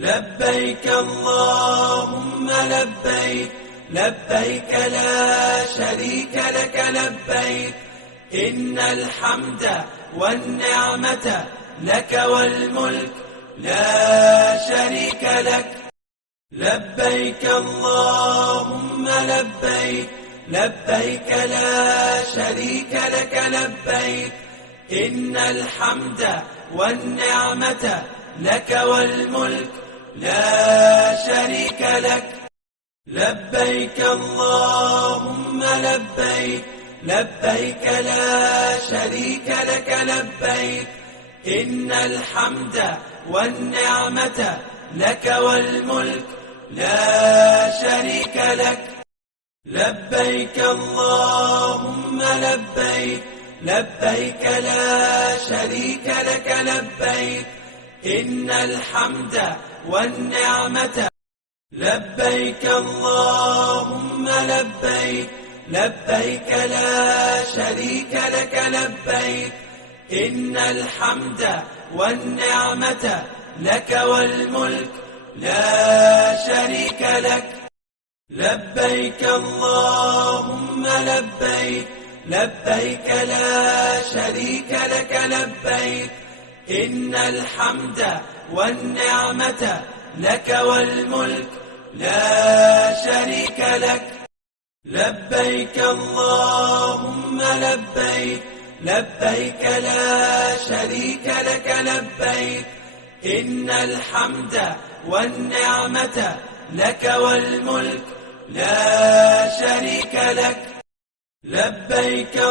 لبيك اللهم لبيك، لبيك لا شريك لك لبيك، إن الحمد والنعمة لك والملك لا شريك لك. لبيك اللهم لبيك، لبيك لا شريك لك لبيك، إن الحمد والنعمة لك والملك لا شريك لك. لبيك اللهم لبيك، لبيك لا شريك لك لبيك، إن الحمد والنعمة لك والملك لا شريك لك. لبيك اللهم لبيك، لبيك لا شريك لك لبيك، إن الحمد والنعمة. لبيك اللهم لبيك، لبيك لا شريك لك لبيك، إن الحمد والنعمة لك والملك لا شريك لك. لبيك اللهم لبيك، لبيك لا شريك لك لبيك، إن الحمد والنعمة لك والملك لا شريك لك. لبيك اللهم لبيك، لبيك لا شريك لك لبيك، إن الحمد والنعمة لك والملك لا شريك لك. لبيك